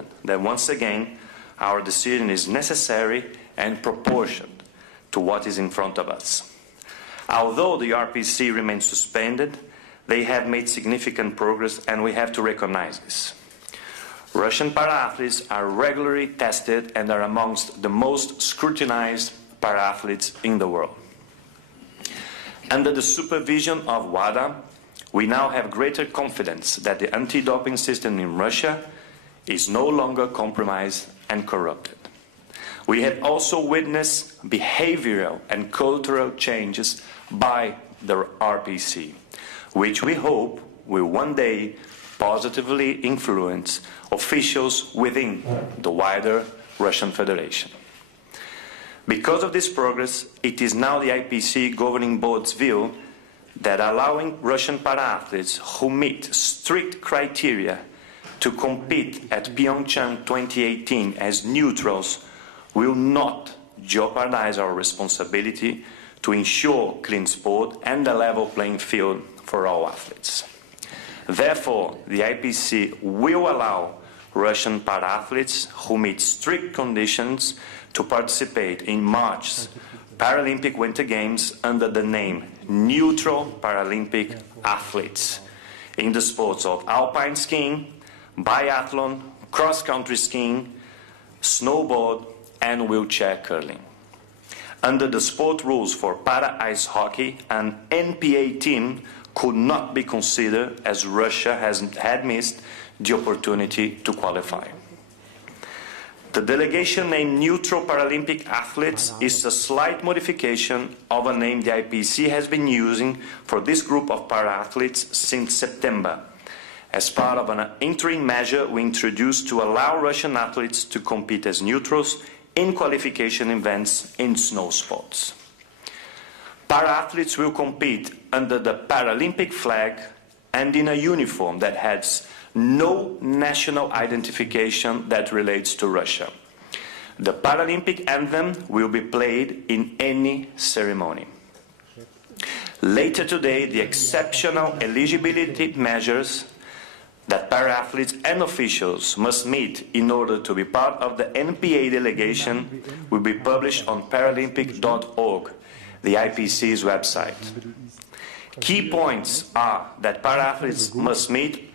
important that once again our decision is necessary and proportioned to what is in front of us. Although the RPC remains suspended, they have made significant progress, and we have to recognize this. Russian para-athletes are regularly tested and are amongst the most scrutinized para-athletes in the world. Under the supervision of WADA, we now have greater confidence that the anti-doping system in Russia is no longer compromised and corrupted. We have also witnessed behavioral and cultural changes by the RPC, which we hope will one day positively influence officials within the wider Russian Federation. Because of this progress, it is now the IPC governing board's view that allowing Russian para-athletes who meet strict criteria to compete at Pyeongchang 2018 as neutrals will not jeopardize our responsibility to ensure clean sport and a level playing field for all athletes. Therefore, the IPC will allow Russian para-athletes who meet strict conditions to participate in March's Paralympic Winter Games under the name Neutral Paralympic Athletes in the sports of alpine skiing, biathlon, cross-country skiing, snowboard, and wheelchair curling. Under the sport rules for para-ice hockey, an NPA team could not be considered as Russia had missed the opportunity to qualify. The delegation named Neutral Paralympic Athletes is a slight modification of a name the IPC has been using for this group of para-athletes since September, as part of an interim measure we introduced to allow Russian athletes to compete as neutrals in qualification events in snow sports. Para-athletes will compete under the Paralympic flag and in a uniform that has no national identification that relates to Russia. The Paralympic anthem will be played in any ceremony. Later today, the exceptional eligibility measures that para-athletes and officials must meet in order to be part of the NPA delegation will be published on Paralympic.org, the IPC's website. Key points are that para-athletes must meet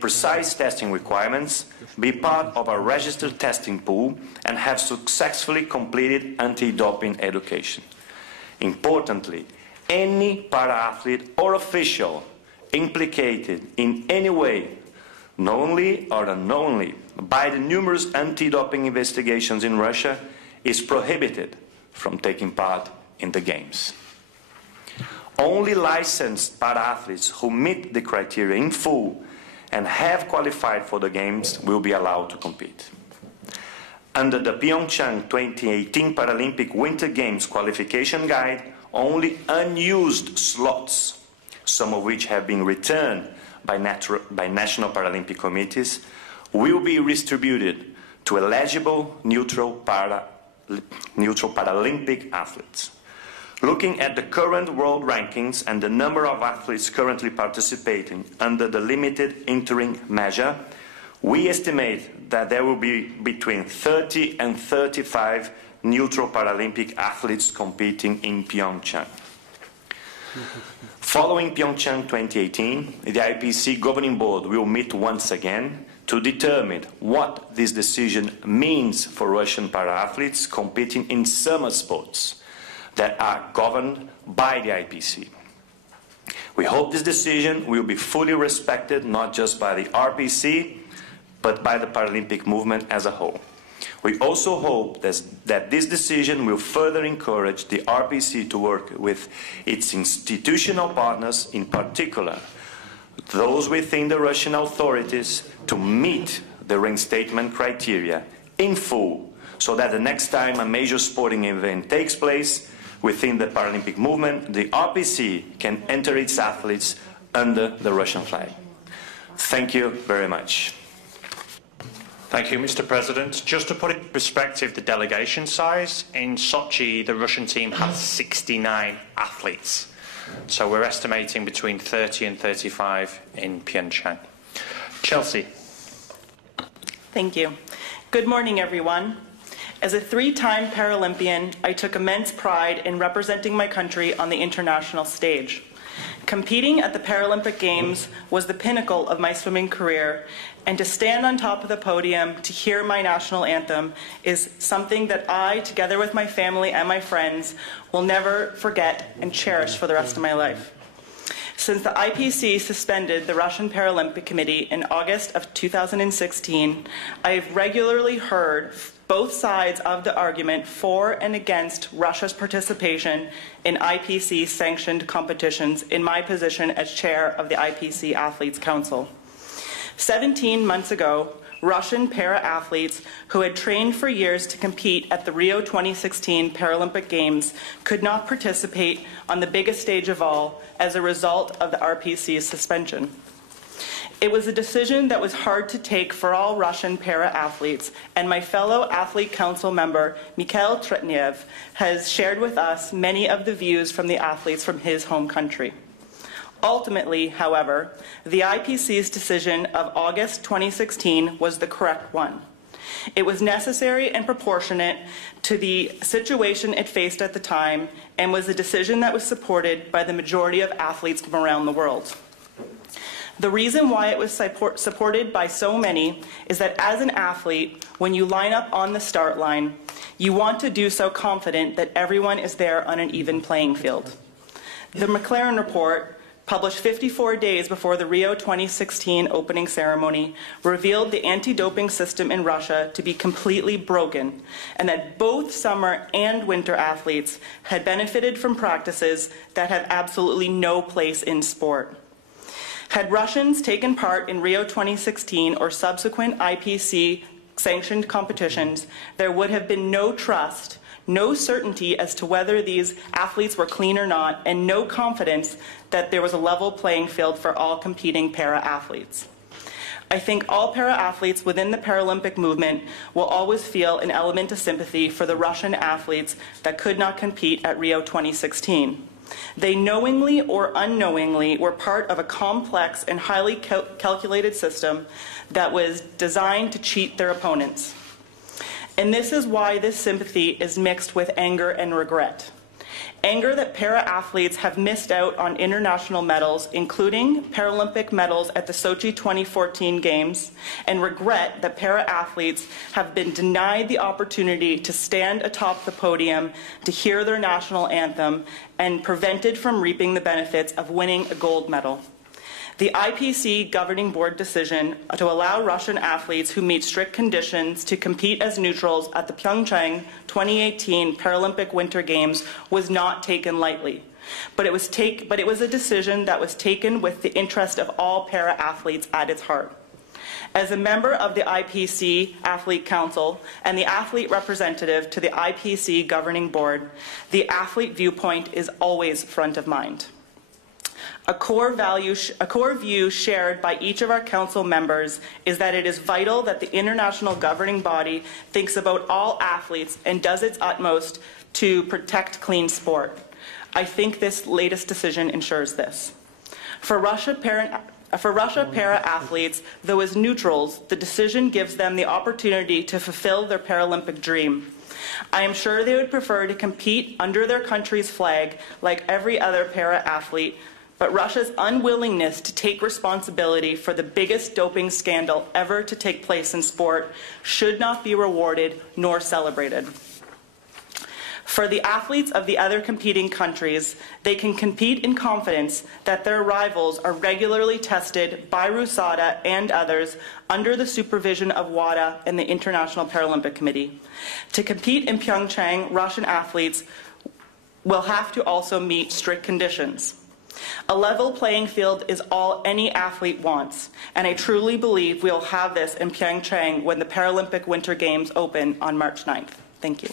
precise testing requirements, be part of a registered testing pool, and have successfully completed anti-doping education. Importantly, any para-athlete or official implicated in any way, knowingly or unknowingly, by the numerous anti-doping investigations in Russia is prohibited from taking part in the Games. Only licensed para-athletes who meet the criteria in full and have qualified for the Games will be allowed to compete. Under the Pyeongchang 2018 Paralympic Winter Games qualification guide, only unused slots, some of which have been returned by national Paralympic committees, will be distributed to eligible neutral Paralympic athletes. Looking at the current world rankings and the number of athletes currently participating under the limited interim measure, we estimate that there will be between 30 and 35 neutral Paralympic athletes competing in Pyeongchang. Following Pyeongchang 2018, the IPC Governing Board will meet once again to determine what this decision means for Russian para-athletes competing in summer sports that are governed by the IPC. We hope this decision will be fully respected not just by the RPC, but by the Paralympic movement as a whole. We also hope that this decision will further encourage the RPC to work with its institutional partners, in particular those within the Russian authorities, to meet the reinstatement criteria in full, so that the next time a major sporting event takes place within the Paralympic movement, the RPC can enter its athletes under the Russian flag. Thank you very much. Thank you, Mr. President. Just to put it in perspective, the delegation size, in Sochi, the Russian team has 69 athletes. So we're estimating between 30 and 35 in Pyeongchang. Chelsea. Thank you. Good morning, everyone. As a three-time Paralympian, I took immense pride in representing my country on the international stage. Competing at the Paralympic Games was the pinnacle of my swimming career, and to stand on top of the podium to hear my national anthem is something that I, together with my family and my friends, will never forget and cherish for the rest of my life. Since the IPC suspended the Russian Paralympic Committee in August of 2016, I have regularly heard both sides of the argument for and against Russia's participation in IPC-sanctioned competitions in my position as chair of the IPC Athletes Council. 17 months ago, Russian para-athletes who had trained for years to compete at the Rio 2016 Paralympic Games could not participate on the biggest stage of all as a result of the RPC's suspension. It was a decision that was hard to take for all Russian para-athletes, and my fellow Athlete Council member, Mikhail Tretniev, has shared with us many of the views from the athletes from his home country. Ultimately, however, the IPC's decision of August 2016 was the correct one. It was necessary and proportionate to the situation it faced at the time, and was a decision that was supported by the majority of athletes from around the world. The reason why it was supported by so many is that as an athlete, when you line up on the start line, you want to do so confident that everyone is there on an even playing field. The McLaren report, published 54 days before the Rio 2016 opening ceremony, revealed the anti-doping system in Russia to be completely broken, and that both summer and winter athletes had benefited from practices that have absolutely no place in sport. Had Russians taken part in Rio 2016 or subsequent IPC-sanctioned competitions, there would have been no trust, no certainty as to whether these athletes were clean or not, and no confidence that there was a level playing field for all competing para-athletes. I think all para-athletes within the Paralympic movement will always feel an element of sympathy for the Russian athletes that could not compete at Rio 2016. They knowingly or unknowingly were part of a complex and highly calculated system that was designed to cheat their opponents. And this is why this sympathy is mixed with anger and regret. Anger that para-athletes have missed out on international medals, including Paralympic medals at the Sochi 2014 Games, and regret that para-athletes have been denied the opportunity to stand atop the podium to hear their national anthem and prevented from reaping the benefits of winning a gold medal. The IPC governing board decision to allow Russian athletes who meet strict conditions to compete as neutrals at the Pyeongchang 2018 Paralympic Winter Games was not taken lightly. But it was a decision that was taken with the interest of all para-athletes at its heart. As a member of the IPC Athlete Council and the athlete representative to the IPC governing board, the athlete viewpoint is always front of mind. A core view shared by each of our council members is that it is vital that the international governing body thinks about all athletes and does its utmost to protect clean sport. I think this latest decision ensures this. For Russia para-athletes, though as neutrals, the decision gives them the opportunity to fulfill their Paralympic dream. I am sure they would prefer to compete under their country's flag like every other para-athlete, but Russia's unwillingness to take responsibility for the biggest doping scandal ever to take place in sport should not be rewarded nor celebrated. For the athletes of the other competing countries, they can compete in confidence that their rivals are regularly tested by RUSADA and others under the supervision of WADA and the International Paralympic Committee. To compete in Pyeongchang, Russian athletes will have to also meet strict conditions. A level playing field is all any athlete wants, and I truly believe we'll have this in Pyeongchang when the Paralympic Winter Games open on March 9th. Thank you.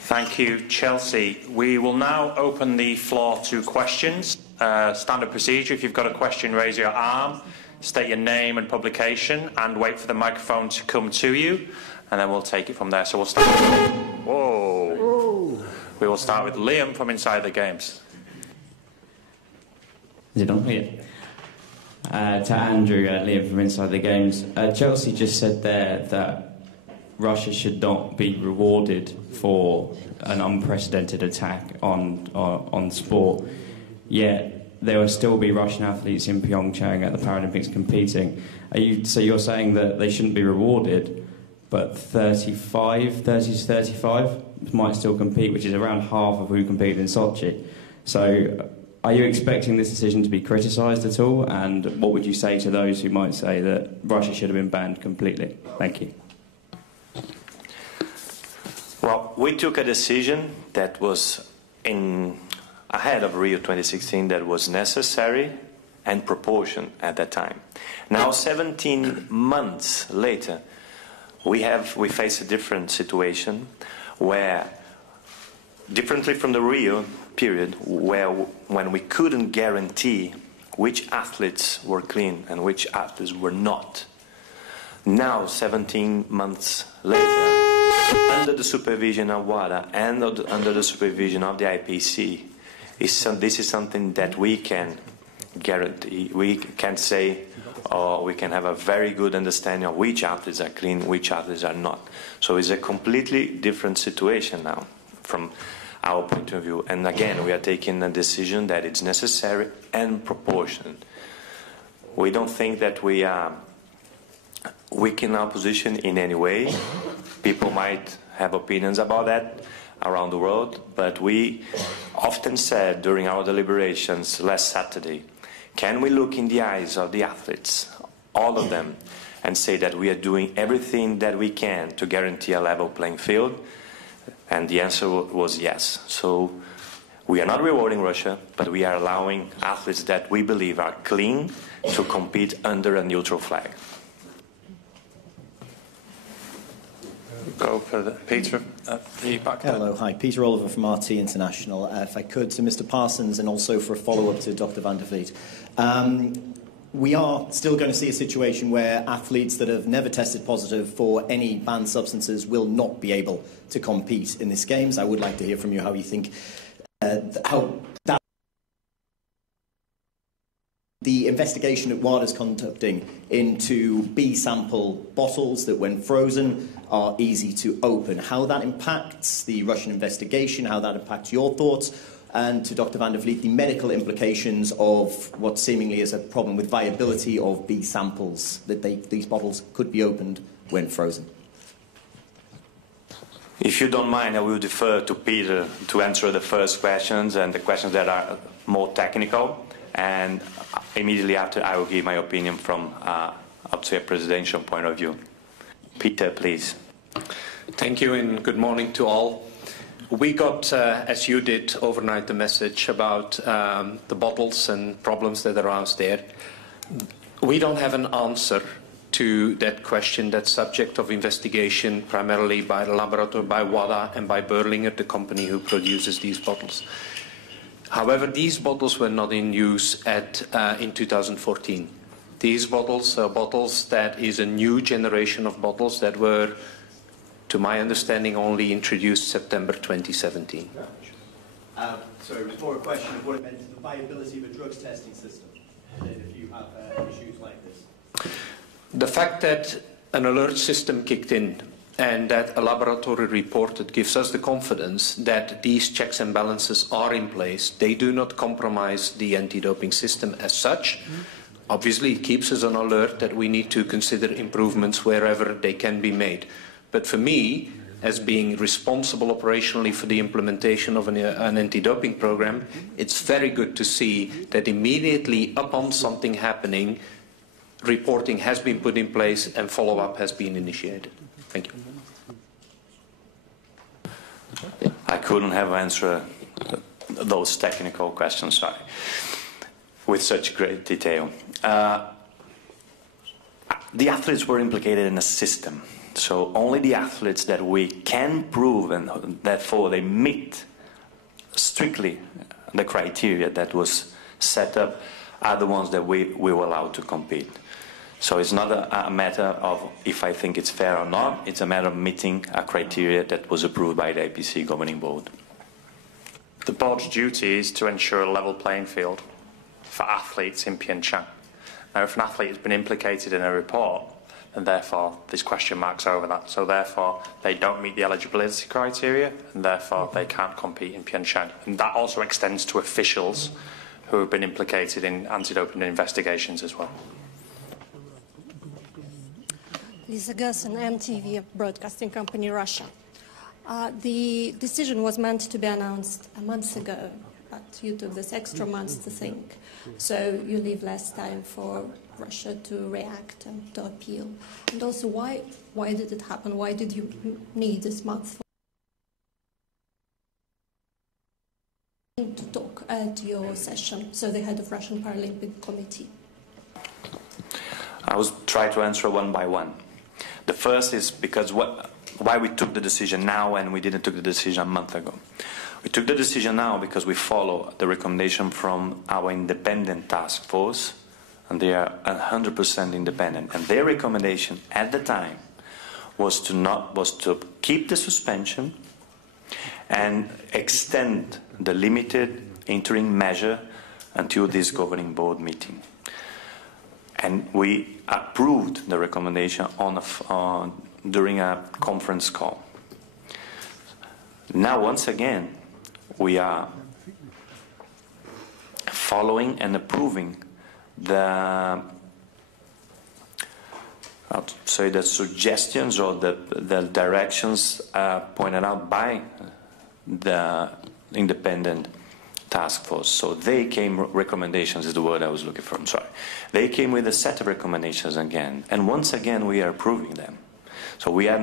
Thank you, Chelsea. We will now open the floor to questions. Standard procedure, if you've got a question, raise your arm, state your name and publication, and wait for the microphone to come to you, and then we'll take it from there. So we'll start. Whoa. We will start with Liam from Inside the Games. Is it on here? To Andrew, Liam from Inside the Games. Chelsea just said there that Russia should not be rewarded for an unprecedented attack on sport, yet there will still be Russian athletes in Pyeongchang at the Paralympics competing. So you're saying that they shouldn't be rewarded, but 30 to 35 might still compete, which is around half of who competed in Sochi. So are you expecting this decision to be criticised at all? And what would you say to those who might say that Russia should have been banned completely? Thank you. Well, we took a decision that was ahead of Rio 2016 that was necessary and proportioned at that time. Now, 17 months later, we face a different situation where, differently from the Rio period, when we couldn't guarantee which athletes were clean and which athletes were not. Now, 17 months later, under the supervision of WADA and under the supervision of the IPC, this is something that we can guarantee. We can say, or we can have a very good understanding of which athletes are clean, which athletes are not. So it's a completely different situation now from our point of view. And again, we are taking a decision that it's necessary and proportioned. We don't think that we are weaken our position in any way. People might have opinions about that around the world, but we often said during our deliberations last Saturday, can we look in the eyes of the athletes, all of them, and say that we are doing everything that we can to guarantee a level playing field? And the answer was yes. So we are not rewarding Russia, but we are allowing athletes that we believe are clean to compete under a neutral flag. Go for Peter at the back there. Hello, hi. Peter Oliver from RT International. If I could, to Mr. Parsons and also for a follow-up to Dr. Van der Vliet. We are still going to see a situation where athletes that have never tested positive for any banned substances will not be able to compete in these games. I would like to hear from you how you think the investigation that WADA is conducting into B-sample bottles that, when frozen, are easy to open, how that impacts the Russian investigation, how that impacts your thoughts, and to Dr. Van der Vliet, the medical implications of what seemingly is a problem with viability of B-samples, that these bottles could be opened when frozen. If you don't mind, I will defer to Peter to answer the first questions and the questions that are more technical. And immediately after, I will give my opinion from up to a presidential point of view. Peter, please. Thank you and good morning to all. We got, as you did, overnight the message about the bottles and problems that arise there. We don't have an answer to that question, that subject of investigation, primarily by the laboratory, by WADA and by Berlinger, the company who produces these bottles. However, these bottles were not in use in 2014. These bottles are bottles that is a new generation of bottles that were, to my understanding, only introduced September 2017. So it was more a question of what it meant to the viability of a drugs testing system, if you have issues like this. The fact that an alert system kicked in and that a laboratory reported gives us the confidence that these checks and balances are in place. They do not compromise the anti-doping system as such. Obviously, it keeps us on alert that we need to consider improvements wherever they can be made. But for me, as being responsible operationally for the implementation of an anti-doping program, it's very good to see that immediately upon something happening, reporting has been put in place and follow-up has been initiated. Thank you. I couldn't have answered those technical questions, sorry, with such great detail. The athletes were implicated in a system, so only the athletes that we can prove and therefore they meet strictly the criteria that was set up are the ones that we were allowed to compete. So it's not a matter of if I think it's fair or not, it's a matter of meeting a criteria that was approved by the IPC governing board. The board's duty is to ensure a level playing field for athletes in Pyeongchang. Now, if an athlete has been implicated in a report, then therefore there's question marks over that. So therefore they don't meet the eligibility criteria, and therefore they can't compete in Pyeongchang. And that also extends to officials who have been implicated in anti-doping investigations as well. Lisa Gerson, MTV Broadcasting Company, Russia. The decision was meant to be announced a month ago, but you took this extra month to think. So you leave less time for Russia to react and to appeal. And also, why did it happen? Why did you need this month to talk at your session? So the head of Russian Paralympic Committee. I will try to answer one by one. The first is because why we took the decision now and we didn't take the decision a month ago. We took the decision now because we follow the recommendation from our independent task force, and they are 100% independent. And their recommendation at the time was to keep the suspension and extend the limited interim measure until this governing board meeting. And we approved the recommendation during a conference call. Now, once again, we are following and approving the suggestions or the directions pointed out by the independent task force. So they came, recommendations is the word I was looking for, I'm sorry. They came with a set of recommendations again, and once again we are approving them. So we are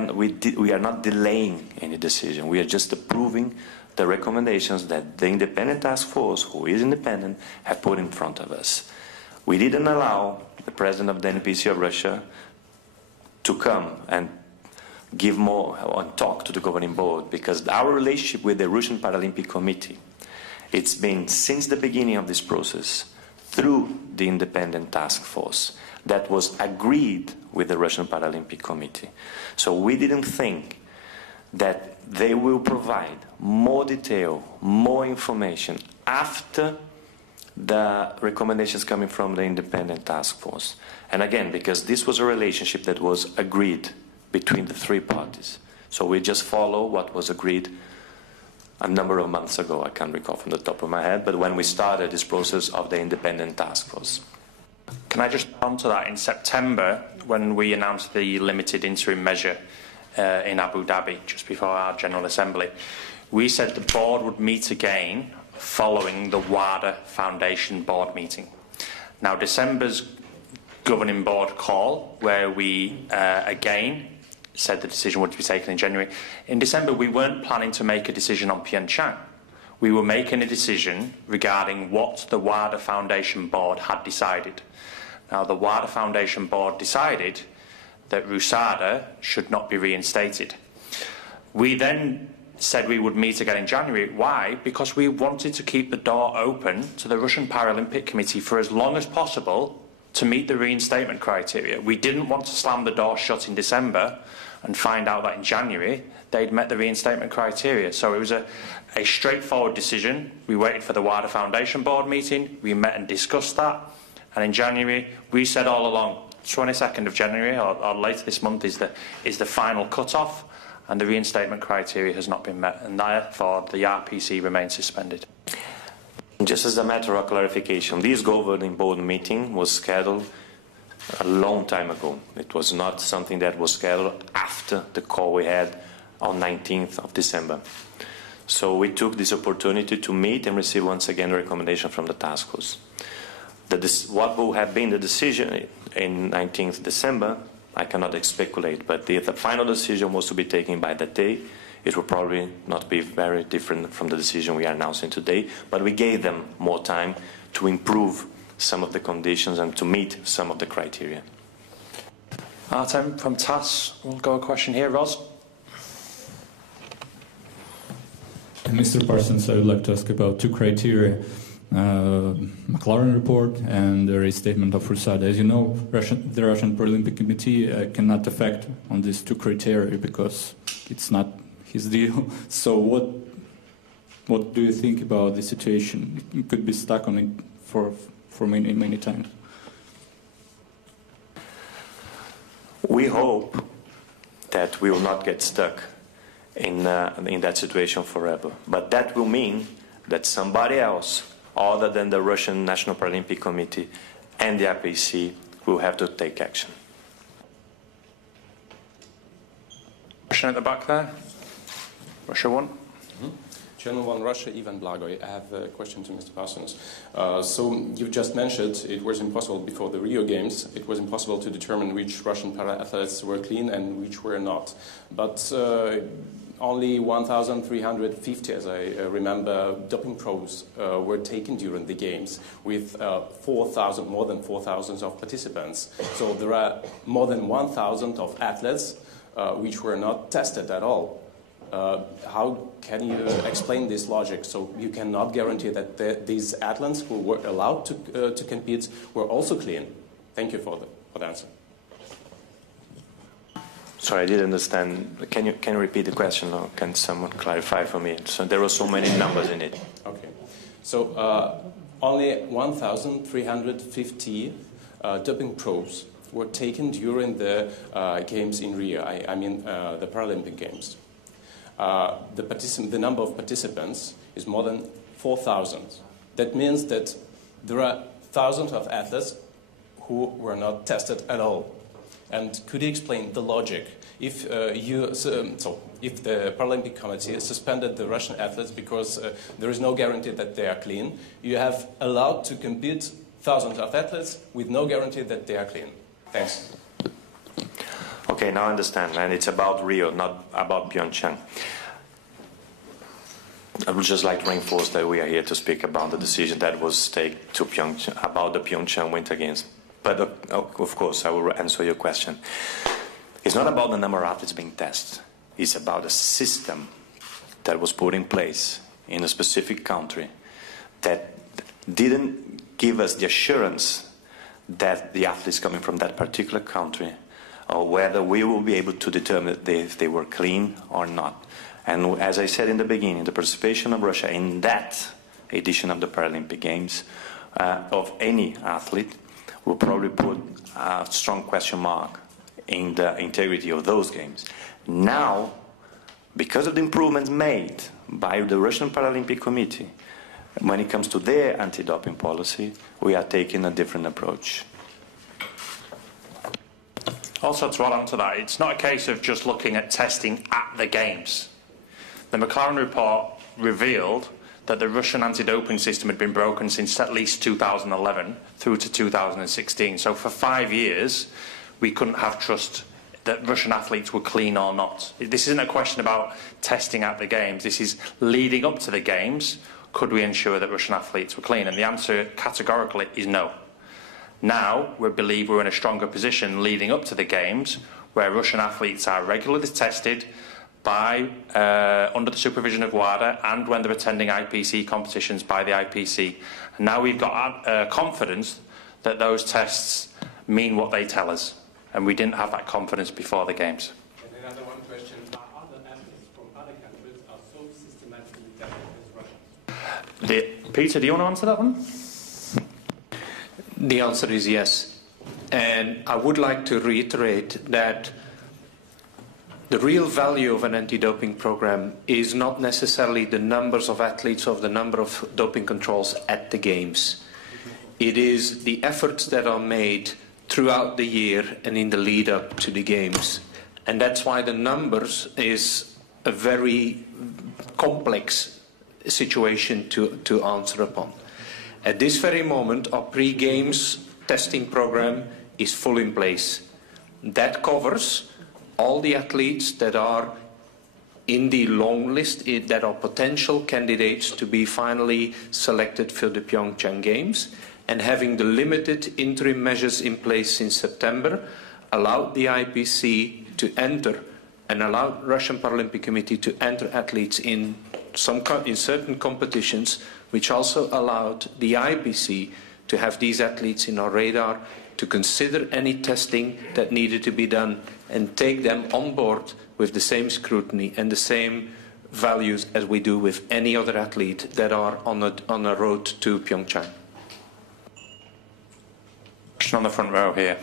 not delaying any decision, we are just approving the recommendations that the independent task force, who is independent, have put in front of us. We didn't allow the president of the IPC of Russia to come and give more and talk to the governing board, because our relationship with the Russian Paralympic Committee, it's been since the beginning of this process through the independent task force that was agreed with the Russian Paralympic Committee. So we didn't think that they will provide more detail, more information after the recommendations coming from the independent task force. And again, because this was a relationship that was agreed between the three parties. So we just follow what was agreed a number of months ago. I can't recall from the top of my head, but when we started this process of the independent task force. Can I just add on to that? In September, when we announced the limited interim measure in Abu Dhabi, just before our General Assembly, we said the board would meet again following the WADA Foundation board meeting. Now, December's governing board call, where we again said the decision would be taken in January. In December, we weren't planning to make a decision on Pyeongchang. We were making a decision regarding what the WADA Foundation board had decided. Now, the WADA Foundation board decided that RUSADA should not be reinstated. We then said we would meet again in January. Why? Because we wanted to keep the door open to the Russian Paralympic Committee for as long as possible to meet the reinstatement criteria. We didn't want to slam the door shut in December and find out that in January they'd met the reinstatement criteria. So it was a straightforward decision. We waited for the WADA Foundation board meeting, we met and discussed that, and in January we said all along 22nd of January or later this month is the final cut-off, and the reinstatement criteria has not been met, and therefore the RPC remains suspended. Just as a matter of clarification, this governing board meeting was scheduled a long time ago. It was not something that was scheduled after the call we had on 19th of December. So we took this opportunity to meet and receive once again a recommendation from the task force. What will have been the decision in 19th December, I cannot speculate, but the final decision was to be taken by that day. It will probably not be very different from the decision we are announcing today, but we gave them more time to improve some of the conditions and to meet some of the criteria. Artem from TASS, we'll go a question here. Ros? Mr. Parsons, I would like to ask about two criteria. McLaren report and the restatement of RUSADA. As you know, the Russian Paralympic Committee cannot affect on these two criteria because it's not his deal. So what do you think about the situation? You could be stuck on it for many times. We hope that we will not get stuck in that situation forever. But that will mean that somebody else, other than the Russian National Paralympic Committee and the IPC, will have to take action. Question at the back there. Russia 1. Channel 1 Russia, Ivan Blagoy. I have a question to Mr. Parsons. So you just mentioned it was impossible before the Rio Games. It was impossible to determine which Russian para-athletes were clean and which were not. But only 1,350, as I remember, doping probes were taken during the Games with more than 4,000 of participants. So there are more than 1,000 of athletes which were not tested at all. How can you explain this logic? So you cannot guarantee that these athletes who were allowed to compete were also clean. Thank you for the answer. Sorry, I didn't understand. Can you repeat the question, or can someone clarify for me? So there were so many numbers in it. Okay. So only 1,350 doping probes were taken during the Games in Rio. I mean the Paralympic Games. The number of participants is more than 4,000. That means that there are thousands of athletes who were not tested at all. And could you explain the logic? If if the Paralympic Committee suspended the Russian athletes because there is no guarantee that they are clean, you have allowed to compete thousands of athletes with no guarantee that they are clean. Thanks. Okay, now I understand, and it's about Rio, not about Pyeongchang. I would just like to reinforce that we are here to speak about the decision that was taken to Pyeongchang, about the Pyeongchang Winter Games. But of course, I will answer your question. It's not about the number of athletes being tested. It's about a system that was put in place in a specific country that didn't give us the assurance that the athletes coming from that particular country, or whether we will be able to determine if they were clean or not. And as I said in the beginning, the participation of Russia in that edition of the Paralympic Games of any athlete will probably put a strong question mark in the integrity of those games. Now, because of the improvements made by the Russian Paralympic Committee, when it comes to their anti-doping policy, we are taking a different approach. Also, to add on to that, it's not a case of just looking at testing at the Games. The McLaren report revealed that the Russian anti-doping system had been broken since at least 2011 through to 2016. So for 5 years, we couldn't have trust that Russian athletes were clean or not. This isn't a question about testing at the Games. This is leading up to the Games. Could we ensure that Russian athletes were clean? And the answer categorically is no. Now, we believe we're in a stronger position leading up to the Games, where Russian athletes are regularly tested by, under the supervision of WADA, and when they're attending IPC competitions by the IPC. And now we've got confidence that those tests mean what they tell us, and we didn't have that confidence before the Games. And another one question, are other athletes from other countries are so systematically tested as Russians? Peter, do you want to answer that one? The answer is yes. And I would like to reiterate that the real value of an anti-doping program is not necessarily the numbers of athletes or the number of doping controls at the Games. It is the efforts that are made throughout the year and in the lead up to the Games. And that's why the numbers is a very complex situation to answer upon. At this very moment, our pre-Games testing program is full in place. That covers all the athletes that are in the long list, that are potential candidates to be finally selected for the Pyeongchang Games, and having the limited interim measures in place in September allowed the IPC to enter and allowed Russian Paralympic Committee to enter athletes in certain competitions, which also allowed the IPC to have these athletes in our radar, to consider any testing that needed to be done and take them on board with the same scrutiny and the same values as we do with any other athlete that are on a road to Pyeongchang. Question on the front row here.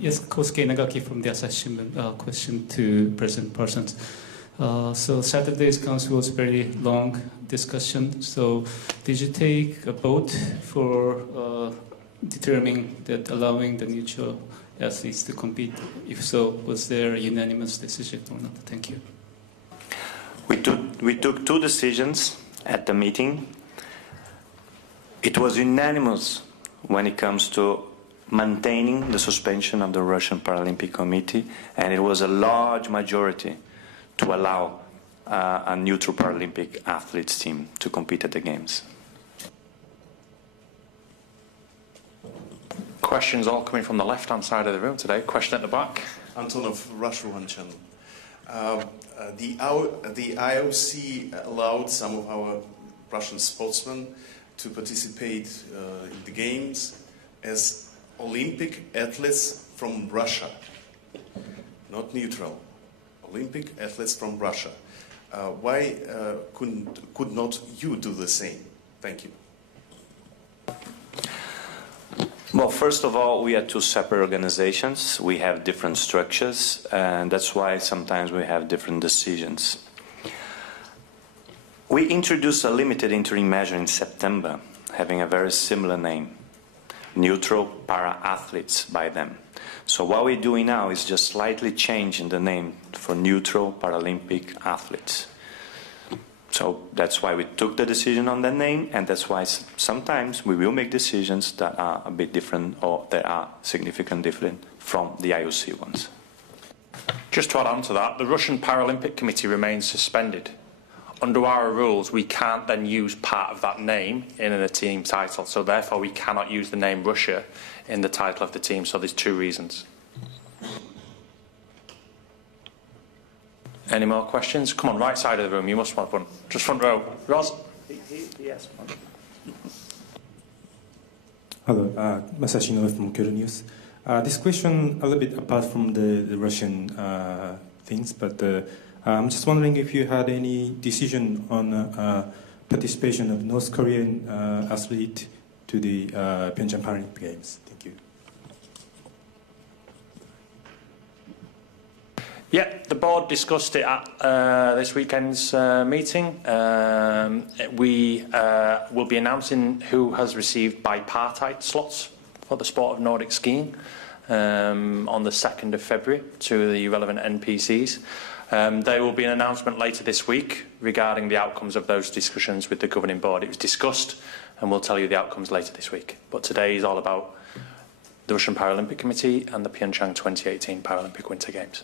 Yes, Kosuke Nagaki from the Asahi Shimbun. Question to President Parsons. So Saturday's council was very long discussion. So did you take a vote for determining that allowing the neutral athletes to compete? If so, was there a unanimous decision or not? Thank you. We took two decisions at the meeting. It was unanimous when it comes to maintaining the suspension of the Russian Paralympic Committee, and it was a large majority to allow a neutral Paralympic athletes team to compete at the Games. Questions all coming from the left-hand side of the room today. Question at the back. Antonov, Russia One Channel. The IOC allowed some of our Russian sportsmen to participate in the Games as Olympic athletes from Russia, not neutral. Olympic athletes from Russia. Why could not you do the same? Thank you. Well, first of all, we are two separate organizations. We have different structures, and that's why sometimes we have different decisions. We introduced a limited interim measure in September, having a very similar name, neutral para-athletes by them. So what we're doing now is just slightly changing the name for neutral Paralympic athletes. So that's why we took the decision on that name, and that's why sometimes we will make decisions that are a bit different or that are significantly different from the IOC ones. Just to add on to that, the Russian Paralympic Committee remains suspended. Under our rules, we can't then use part of that name in a team title, so therefore we cannot use the name Russia in the title of the team, so there's two reasons. Any more questions? Come on, right side of the room, you must want one. Just front row. Roz? Yes. Hello, Masashi Inoue from Kyoto News. This question a little bit apart from the Russian things, but I'm just wondering if you had any decision on participation of North Korean athlete to the Pyeongchang Paralympic Games. Thank you. Yeah, the board discussed it at this weekend's meeting. We will be announcing who has received bipartite slots for the sport of Nordic skiing on the 2nd of February to the relevant NPCs. There will be an announcement later this week regarding the outcomes of those discussions with the governing board. It was discussed, and we'll tell you the outcomes later this week. But today is all about the Russian Paralympic Committee and the Pyeongchang 2018 Paralympic Winter Games.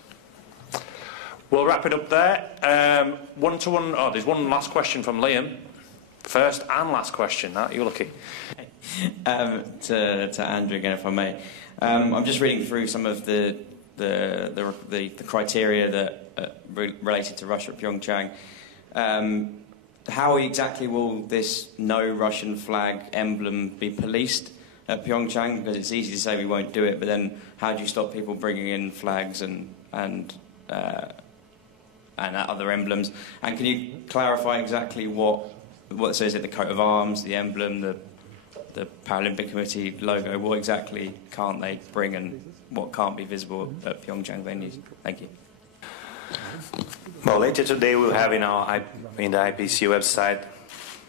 We'll wrap it up there. One-to-one. Oh, there's one last question from Liam. First and last question. You're lucky. To Andrew again, if I may. I'm just reading through some of the criteria that related to Russia at Pyeongchang. How exactly will this no Russian flag emblem be policed at Pyeongchang? Because it's easy to say we won't do it, but then how do you stop people bringing in flags and other emblems? And can you clarify exactly what so is it the coat of arms, the emblem, the Paralympic Committee logo? What exactly can't they bring and what can't be visible at Pyeongchang venues? Thank you. Well, later today we'll have in the IPC website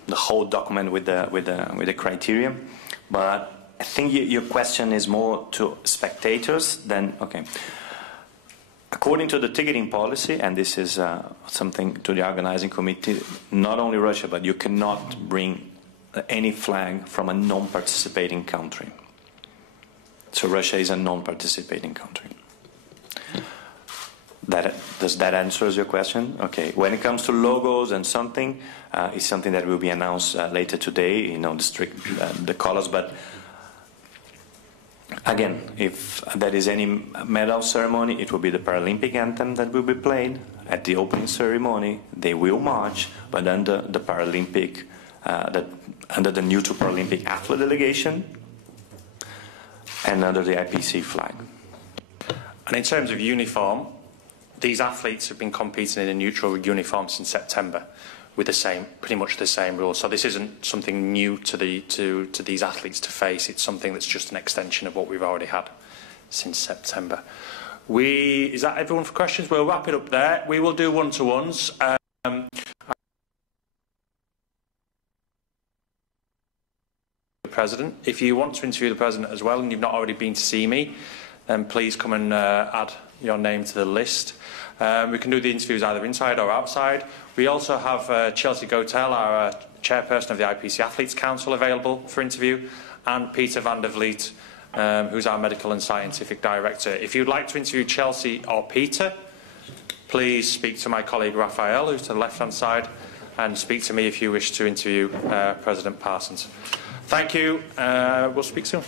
the whole document with the criteria. But I think your question is more to spectators than okay. According to the ticketing policy, and this is something to the organizing committee, not only Russia, but you cannot bring any flag from a non-participating country. So Russia is a non-participating country. Does that answer your question? Okay. When it comes to logos and something, it's something that will be announced later today. You know, the colors, but. Again, if there is any medal ceremony, it will be the Paralympic anthem that will be played. At the opening ceremony, they will march, but under the Paralympic, under the neutral Paralympic athlete delegation, and under the IPC flag. And in terms of uniform, these athletes have been competing in a neutral uniform since September with pretty much the same rules. So this isn't something new to these athletes to face. It's something that's just an extension of what we've already had since September. Is that everyone for questions? We'll wrap it up there. We will do one-to-ones. President. If you want to interview the President as well and you've not already been to see me, then please come and add your name to the list. We can do the interviews either inside or outside. We also have Chelsea Gotel, our chairperson of the IPC Athletes Council, available for interview, and Peter van der Vliet, who's our medical and scientific director. If you'd like to interview Chelsea or Peter, please speak to my colleague Raphael, who's to the left-hand side, and speak to me if you wish to interview President Parsons. Thank you. We'll speak soon.